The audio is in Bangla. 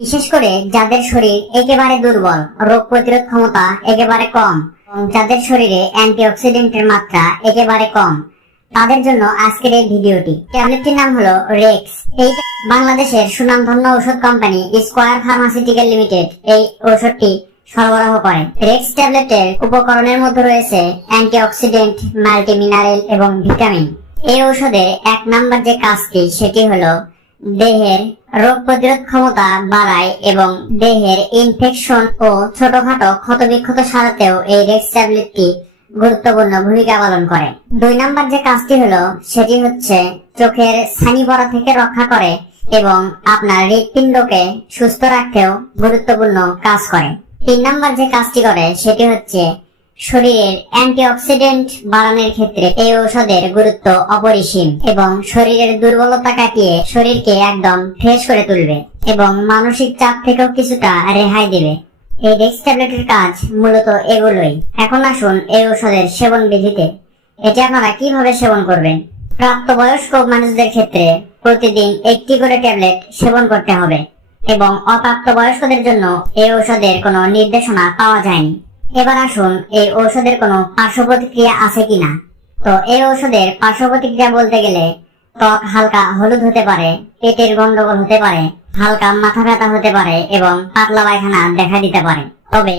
বিশেষ করে যাদের শরীর একেবারে দুর্বল, রোগ প্রতিরোধ ক্ষমতা একেবারে কম যাদের শরীরে অ্যান্টিঅক্সিডেন্টের মাত্রা একেবারে কম, তাদের জন্য আজকের এই ভিডিওটি। ট্যাবলেটটির নাম হলো রেক্স। এই বাংলাদেশের সুনামধন্য ঔষধ কোম্পানি স্কোয়ার ফার্মাসিউটিক্যাল লিমিটেড এই ঔষধটি সরবরাহ করে। রেক্স ট্যাবলেটের উপকরণের মধ্যে রয়েছে অ্যান্টিঅক্সিডেন্ট, মাল্টিমিনারেল এবং ভিটামিন। এই ঔষধের এক নাম্বার যে কাজটি, সেটি হলো দেহের রোগ প্রতিরোধ ক্ষমতা বাড়ায় এবং দেহের ইনফেকশন ও ছোটখাটো ক্ষতবিক্ষত সারাতেও এই রেক্স ট্যাবলেটটি গুরুত্বপূর্ণ ভূমিকা পালন করে। দুই নাম্বার যে কাজটি হলো, সেটি হচ্ছে চোখের ছানি পড়া থেকে রক্ষা করে এবং আপনার হৃৎপিণ্ডকে সুস্থ রাখতেও গুরুত্বপূর্ণ কাজ করে। তিন নাম্বার যে কাজটি করে, সেটি হচ্ছে শরীরের অ্যান্টিঅক্সিডেন্ট বাড়ানোর ক্ষেত্রে এই ঔষধের গুরুত্ব অপরিসীম এবং শরীরের দুর্বলতা কাটিয়ে শরীরকে একদম ফ্রেশ করে তুলবে এবং মানসিক চাপ থেকেও কিছুটা রেহাই দিবে। এই ডেক্স ট্যাবলেটের কাজ মূলত এগুলোই। এখন আসুন এই ঔষধের সেবন বিধিতে। এটি আপনারা কীভাবে সেবন করবেন? প্রাপ্তবয়স্ক মানুষদের ক্ষেত্রে প্রতিদিন একটি করে ট্যাবলেট সেবন করতে হবে এবং অপ্রাপ্তবয়স্কদের জন্য এই ঔষধের কোনো নির্দেশনা পাওয়া যায়নি। এবার আসুন, এই ঔষধের কোনো পার্শ্ব প্রতিক্রিয়া আছে কিনা? তো এই ঔষধের পার্শ্ব প্রতিক্রিয়া বলতে গেলে, ত্বক হালকা হলুদ হতে পারে, পেটের গন্ডগোল হতে পারে, হালকা মাথা ব্যথা হতে পারে এবং পাতলা পায়খানা দেখা দিতে পারে। তবে